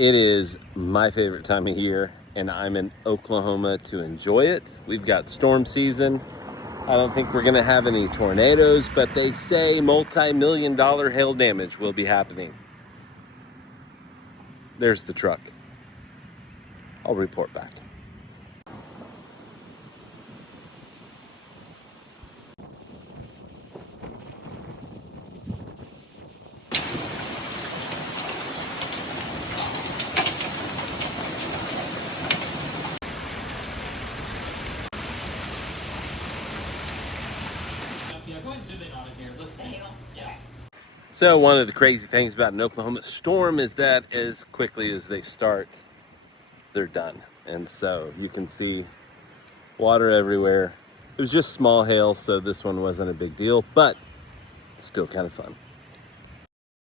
It is my favorite time of year, and I'm in Oklahoma to enjoy it. We've got storm season. I don't think we're gonna have any tornadoes, but they say multi-million-dollar hail damage will be happening. There's the truck. I'll report back. Yeah, go ahead and zoom in on it here. Listen. Yeah. So one of the crazy things about an Oklahoma storm is that as quickly as they start, they're done. And so you can see water everywhere. It was just small hail, so this one wasn't a big deal, but still kind of fun.